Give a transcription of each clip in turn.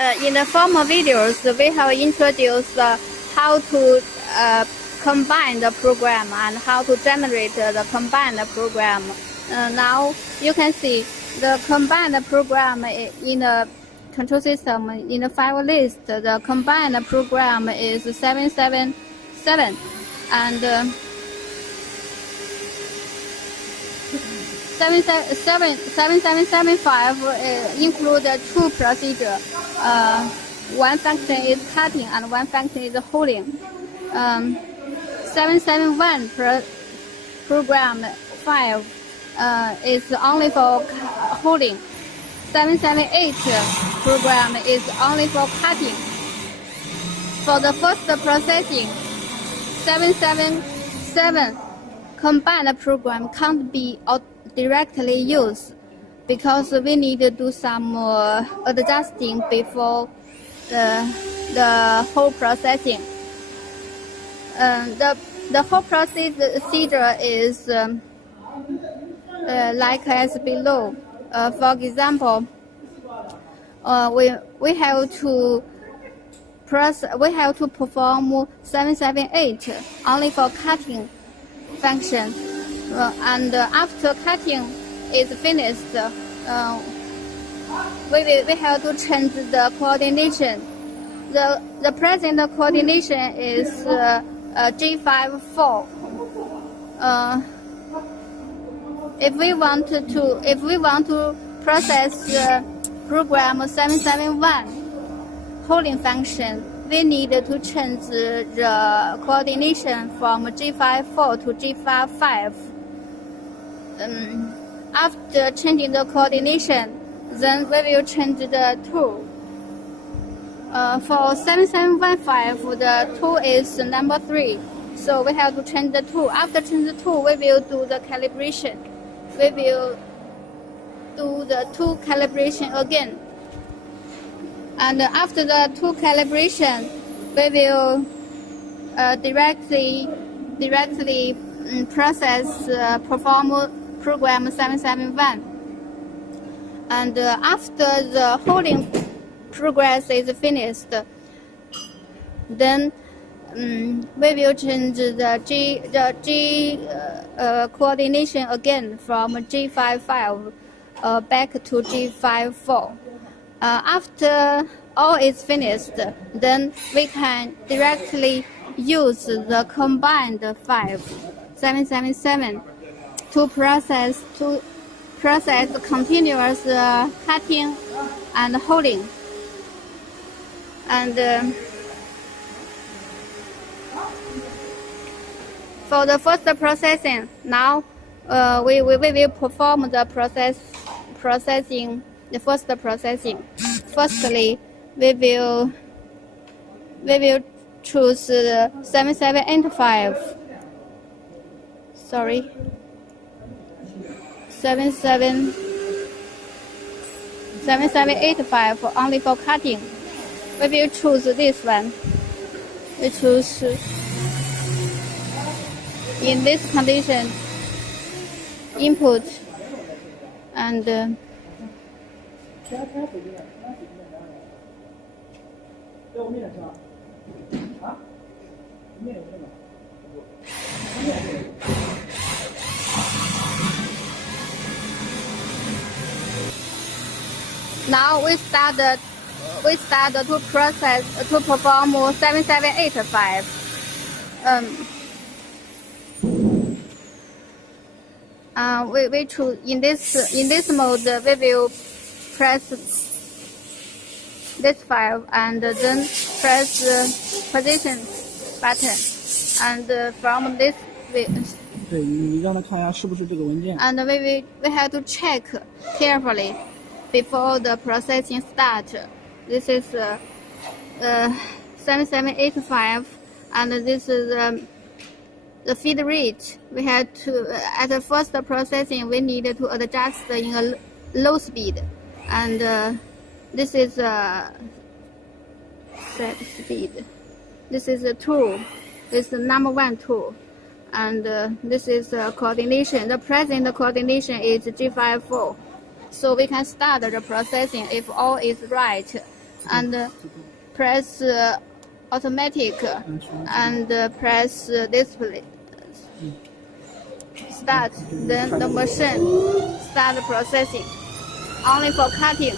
In the former videos, we have introduced how to combine the program and how to generate the combined program. Now you can see the combined program in the control system in the file list. The combined program is 777, and 7775 include two procedures. One function is cutting and one function is holding. 771 program file is only for holding. 778 program is only for cutting. For the first processing, 777 combined program can't be directly used because we need to do some adjusting before the whole processing. The whole procedure is like as below. For example, we have to perform 778 only for cutting function, and after cutting is finished, we have to change the coordination. The present coordination is G54. If we want to process program 771 holding function, we need to change the coordination from G54 to G55. After changing the coordination, then we will change the tool. For 7715, the tool is number 3, so we have to change the tool. After changing the tool, we will do the calibration. We will do the tool calibration again. And after the tool calibration, we will directly perform program 771. And after the holding progress is finished, then we will change the G coordination again from G55 back to G54. After all is finished, then we can directly use the combined file 777 to process continuous cutting and holding. And for the first processing, now we will perform the processing. The first processing. Firstly, we will choose 7785. Sorry. 7785 only for cutting. We will choose this one. We choose in this condition input and now we start to perform 7785. We choose in this mode. We will press this file and then press the position button, and from this对你让他看一下是不是这个文件。 And we have to check carefully before the processing start. This is 7785, and this is the feed rate. We have to at the first processing we need to adjust in a low speed, and this is set speed. This is a tool. This is the number 1 tool, and this is coordination. The present coordination is G54. So we can start the processing if all is right. and press automatic and press display. Start. Then the machine start processing. Only for cutting.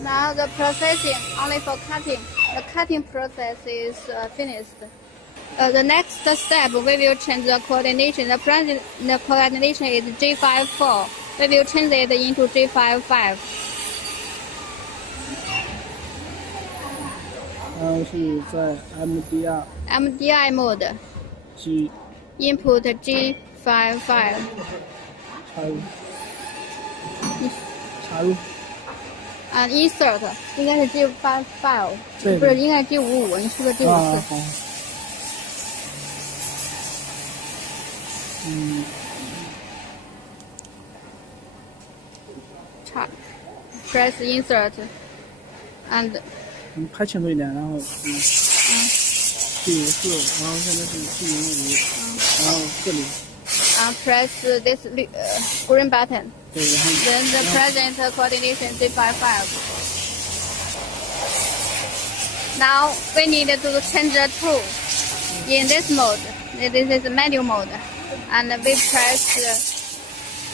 Now the processing only for cutting. The cutting process is finished. The next step, we will change the coordination. The coordination is G54. We will change it into G55. 是在 MDI mode. G Input G55. 插入。Insert 应该是 G55，不是应该是 G55，你说的 G54。Press insert and 拍清楚一点，然后G54，然后现在是G05，然后这里。Press this green button. Then the present coordination G55. Now we need to change the tool in this mode. This is manual mode, and we press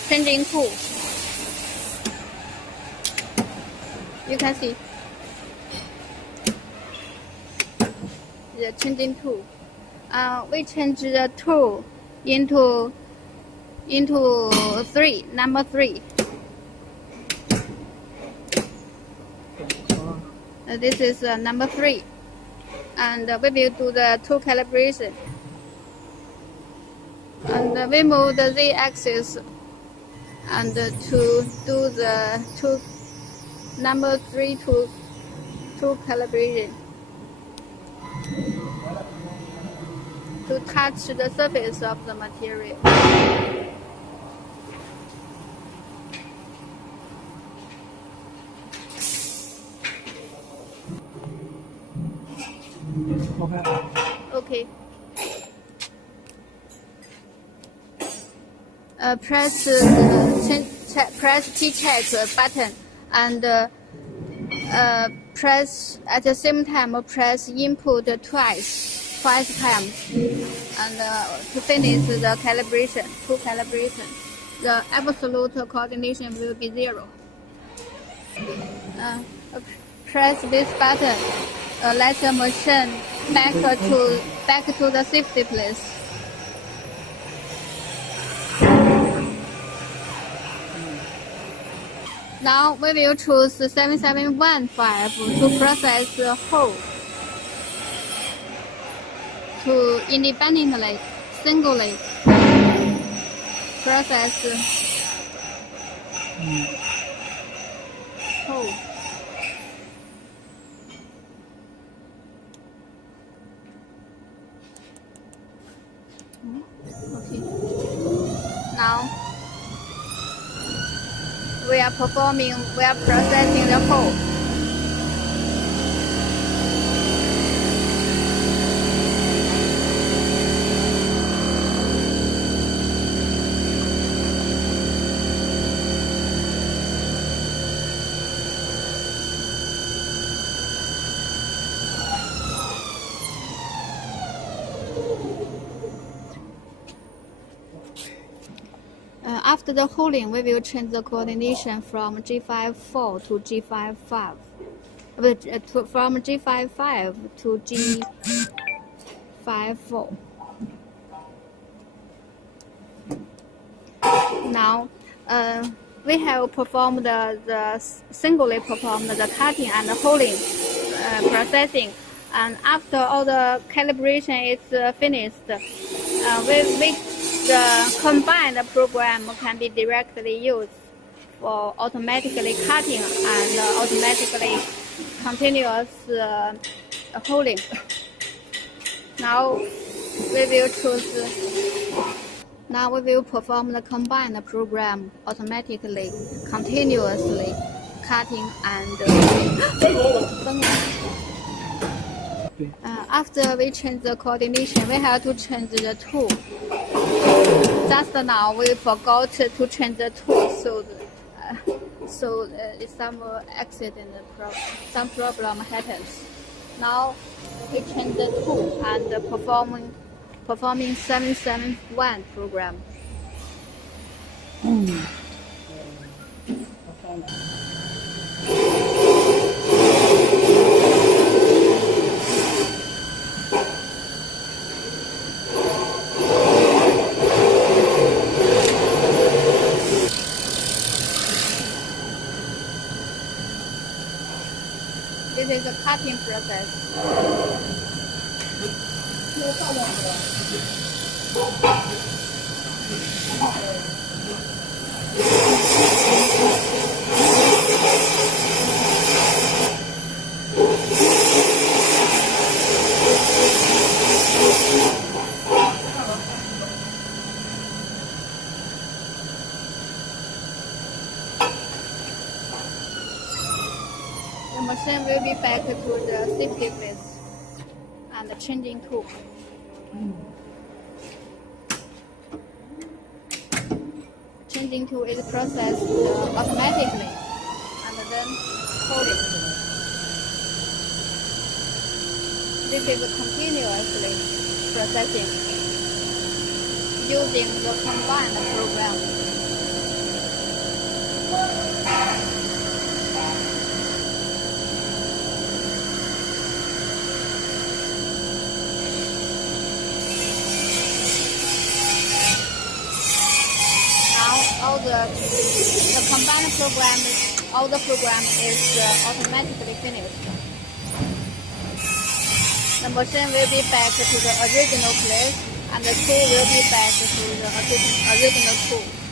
changing tool. You can see the changing tool. We change the tool into 3, number 3. This is number 3, and we will do the tool calibration. And we move the Z-axis and to do the number 3 tool calibration. To touch the surface of the material. Okay. Press T-check button and press at the same time press input twice times, and to finish the calibration, tool calibration, the absolute coordination will be 0. Press this button. Let the machine back to the safety place. Now we will choose 7715 to process the hole. To independently, singly process hole. Okay. Now we are processing the hole. After the holding, we will change the coordination from G54 to G55. From G55 to G54. Now, we have performed singly performed the cutting and holding processing, And after all the calibration is finished, the combined program can be directly used for automatically cutting and automatically continuous holding. Now we will perform the combined program automatically, continuously cutting and after we change the coordination, we have to change the tool. Just now we forgot to change the tool, so some accident, some problem happens. Now we change the tool and performing 771 program. This is a cutting process. The machine will be back to the safety phase and the changing tool. Changing tool is processed automatically and then holding. This is continuously processing using the combined program. All the combined program, all the program is automatically finished. The machine will be back to the original place, and the tool will be back to the original tool.